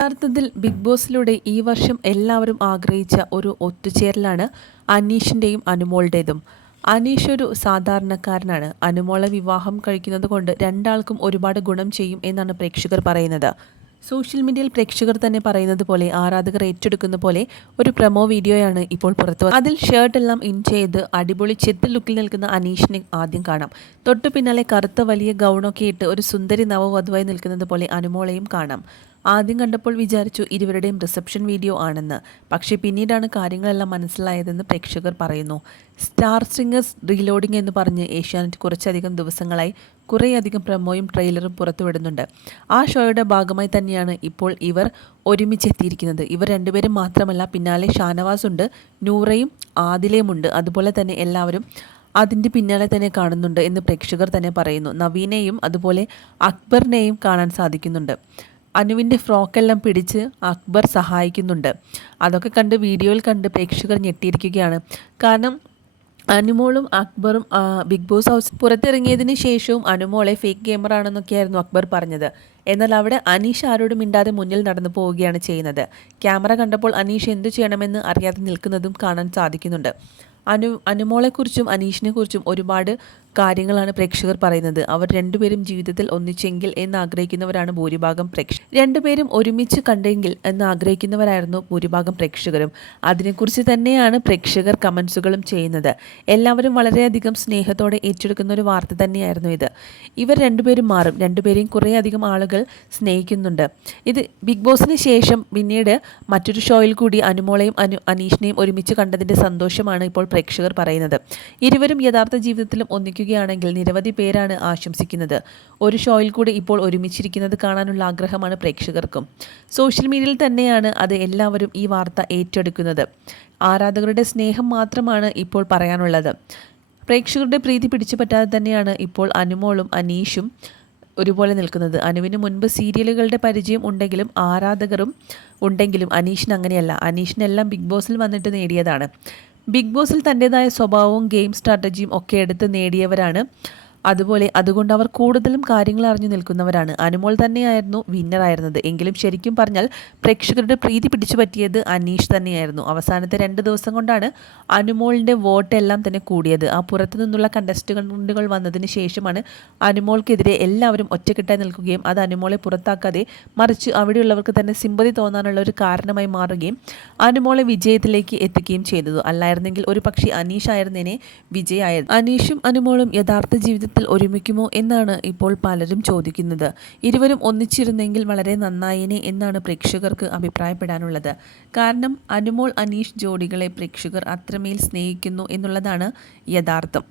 യഥാർത്ഥത്തിൽ ബിഗ് ബോസിലൂടെ ഈ വർഷം എല്ലാവരും ആഗ്രഹിച്ച ഒരു ഒത്തുചേരലാണ് അനീഷിൻ്റെയും അനുമോളുടേതും. അനീഷ് ഒരു സാധാരണക്കാരനാണ്. അനുമോളെ വിവാഹം കഴിക്കുന്നത് കൊണ്ട് രണ്ടാൾക്കും ഒരുപാട് ഗുണം ചെയ്യും എന്നാണ് പ്രേക്ഷകർ പറയുന്നത്. സോഷ്യൽ മീഡിയയിൽ പ്രേക്ഷകർ തന്നെ പറയുന്നത് പോലെ, ആരാധകർ ഏറ്റെടുക്കുന്ന പോലെ ഒരു പ്രൊമോ വീഡിയോയാണ് ഇപ്പോൾ പുറത്തു വന്നത്. അതിൽ ഷർട്ടെല്ലാം ഇൻ ചെയ്ത് അടിപൊളി ചെത്ത് ലുക്കിൽ നിൽക്കുന്ന അനീഷിനെ ആദ്യം കാണാം. തൊട്ടു പിന്നാലെ കറുത്ത വലിയ ഗൗണൊക്കെ ഇട്ട് ഒരു സുന്ദരി നവവധുവായി നിൽക്കുന്നത് പോലെ അനുമോളെയും കാണാം. ആദ്യം കണ്ടപ്പോൾ വിചാരിച്ചു ഇരുവരുടെയും റിസപ്ഷൻ വീഡിയോ ആണെന്ന്. പക്ഷേ പിന്നീടാണ് കാര്യങ്ങളെല്ലാം മനസ്സിലായതെന്ന് പ്രേക്ഷകർ പറയുന്നു. സ്റ്റാർ സിംഗേഴ്സ് റീലോഡിംഗ് എന്ന് പറഞ്ഞ് ഏഷ്യാനെറ്റ് കുറച്ചധികം ദിവസങ്ങളായി കുറേയധികം പ്രൊമോയും ട്രെയിലറും പുറത്തുവിടുന്നുണ്ട്. ആ ഷോയുടെ ഭാഗമായി തന്നെയാണ് ഇപ്പോൾ ഇവർ ഒരുമിച്ചെത്തിയിരിക്കുന്നത്. ഇവർ രണ്ടുപേരും മാത്രമല്ല, പിന്നാലെ ഷാനവാസ് ഉണ്ട്, നൂറയും ആദിലയുമുണ്ട്. അതുപോലെ തന്നെ എല്ലാവരും അതിൻ്റെ പിന്നാലെ തന്നെ കാണുന്നുണ്ട് എന്ന് പ്രേക്ഷകർ തന്നെ പറയുന്നു. നവീനെയും അതുപോലെ അക്ബറിനെയും കാണാൻ സാധിക്കുന്നുണ്ട്. അനുവിൻ്റെ ഫ്രോക്കെല്ലാം പിടിച്ച് അക്ബർ സഹായിക്കുന്നുണ്ട്. അതൊക്കെ കണ്ട് വീഡിയോയിൽ കണ്ട് പ്രേക്ഷകർ ഞെട്ടിയിരിക്കുകയാണ്. കാരണം അനുമോളും അക്ബറും ബിഗ് ബോസ് ഹൗസ് പുറത്തിറങ്ങിയതിന് ശേഷവും അനുമോളെ ഫേക്ക് ഗെയിമർ ആണെന്നൊക്കെയായിരുന്നു അക്ബർ പറഞ്ഞത്. എന്നാൽ അവിടെ അനീഷ് ആരോടും മിണ്ടാതെ മുന്നിൽ നടന്നു പോവുകയാണ് ചെയ്യുന്നത്. ക്യാമറ കണ്ടപ്പോൾ അനീഷ് എന്തു ചെയ്യണമെന്ന് അറിയാതെ നിൽക്കുന്നതും കാണാൻ സാധിക്കുന്നുണ്ട്. അനുമോളെക്കുറിച്ചും അനീഷിനെക്കുറിച്ചും ഒരുപാട് കാര്യങ്ങളാണ് പ്രേക്ഷകർ പറയുന്നത്. അവർ രണ്ടുപേരും ജീവിതത്തിൽ ഒന്നിച്ചെങ്കിൽ എന്ന് ആഗ്രഹിക്കുന്നവരാണ് ഭൂരിഭാഗം പ്രേക്ഷകർ. രണ്ടുപേരും ഒരുമിച്ച് കണ്ടെങ്കിൽ എന്ന് ആഗ്രഹിക്കുന്നവരായിരുന്നു ഭൂരിഭാഗം പ്രേക്ഷകരും. അതിനെക്കുറിച്ച് തന്നെയാണ് പ്രേക്ഷകർ കമൻസുകളും ചെയ്യുന്നത്. എല്ലാവരും വളരെയധികം സ്നേഹത്തോടെ ഏറ്റെടുക്കുന്ന ഒരു വാർത്ത തന്നെയായിരുന്നു ഇത്. ഇവർ രണ്ടുപേരും മാറും. രണ്ടുപേരെയും കുറേയധികം ആളുകൾ സ്നേഹിക്കുന്നുണ്ട്. ഇത് ബിഗ് ബോസിന് ശേഷം പിന്നീട് മറ്റൊരു ഷോയിൽ കൂടി അനുമോളെയും അനീഷിനെയും ഒരുമിച്ച് കണ്ടതിൻ്റെ സന്തോഷമാണ് ഇപ്പോൾ പ്രേക്ഷകർ പറയുന്നത്. ഇരുവരും യഥാർത്ഥ ജീവിതത്തിലും ഒന്നിക്കുകയാണെങ്കിൽ നിരവധി പേരാണ് ആശംസിക്കുന്നത്. ഒരു ഷോയിൽ കൂടി ഇപ്പോൾ ഒരുമിച്ചിരിക്കുന്നത് കാണാനുള്ള ആഗ്രഹമാണ് പ്രേക്ഷകർക്കും. സോഷ്യൽ മീഡിയയിൽ തന്നെയാണ് അത് എല്ലാവരും ഈ വാർത്ത ഏറ്റെടുക്കുന്നത്. ആരാധകരുടെ സ്നേഹം മാത്രമാണ് ഇപ്പോൾ പറയാനുള്ളത്. പ്രേക്ഷകരുടെ പ്രീതി പിടിച്ചു പറ്റാതെ തന്നെയാണ് ഇപ്പോൾ അനുമോളും അനീഷും ഒരുപോലെ നിൽക്കുന്നത്. അനുവിന് മുൻപ് സീരിയലുകളുടെ പരിചയം ഉണ്ടെങ്കിലും ആരാധകരും ഉണ്ടെങ്കിലും അനീഷിന് അങ്ങനെയല്ല. അനീഷിനെല്ലാം ബിഗ് ബോസിൽ വന്നിട്ട് നേടിയതാണ്. ബിഗ് ബോസിൽ തൻ്റേതായ സ്വഭാവവും ഗെയിം സ്ട്രാറ്റജിയും ഒക്കെ എടുത്ത് നേടിയവരാണ്. അതുകൊണ്ട് അവർ കൂടുതലും കാര്യങ്ങൾ അറിഞ്ഞു നിൽക്കുന്നവരാണ്. അനുമോൾ തന്നെയായിരുന്നു വിന്നറായിരുന്നത്. എങ്കിലും ശരിക്കും പറഞ്ഞാൽ പ്രേക്ഷകരുടെ പ്രീതി പിടിച്ചു പറ്റിയത് അനീഷ് തന്നെയായിരുന്നു. അവസാനത്തെ 2 ദിവസം കൊണ്ടാണ് അനുമോളിൻ്റെ വോട്ടെല്ലാം തന്നെ കൂടിയത്. ആ പുറത്തു നിന്നുള്ള കണ്ടസ്റ്റന്റുകൾ വന്നതിന് ശേഷമാണ് അനുമോൾക്കെതിരെ എല്ലാവരും ഒറ്റക്കെട്ടായി നിൽക്കുകയും അത് അനുമോളെ പുറത്താക്കാതെ മറിച്ച് അവിടെയുള്ളവർക്ക് തന്നെ സിമ്പതി തോന്നാനുള്ള ഒരു കാരണമായി മാറുകയും അനുമോളെ വിജയത്തിലേക്ക് എത്തിക്കുകയും ചെയ്തത്. അല്ലായിരുന്നെങ്കിൽ ഒരു പക്ഷേ അനീഷ് ആയിരുന്നേനെ വിജയമായത്. അനീഷും അനുമോളും യഥാർത്ഥ ജീവിതത്തിൽ ഒരുമിക്കുമോ എന്നാണ് ഇപ്പോൾ പലരും ചോദിക്കുന്നത്. ഇരുവരും ഒന്നിച്ചിരുന്നെങ്കിൽ വളരെ നന്നായേനെ എന്നാണ് പ്രേക്ഷകർക്ക് അഭിപ്രായപ്പെടാനുള്ളത്. കാരണം അനുമോൾ അനീഷ് ജോഡികളെ പ്രേക്ഷകർ അത്രമേൽ സ്നേഹിക്കുന്നു എന്നുള്ളതാണ് യഥാർത്ഥം.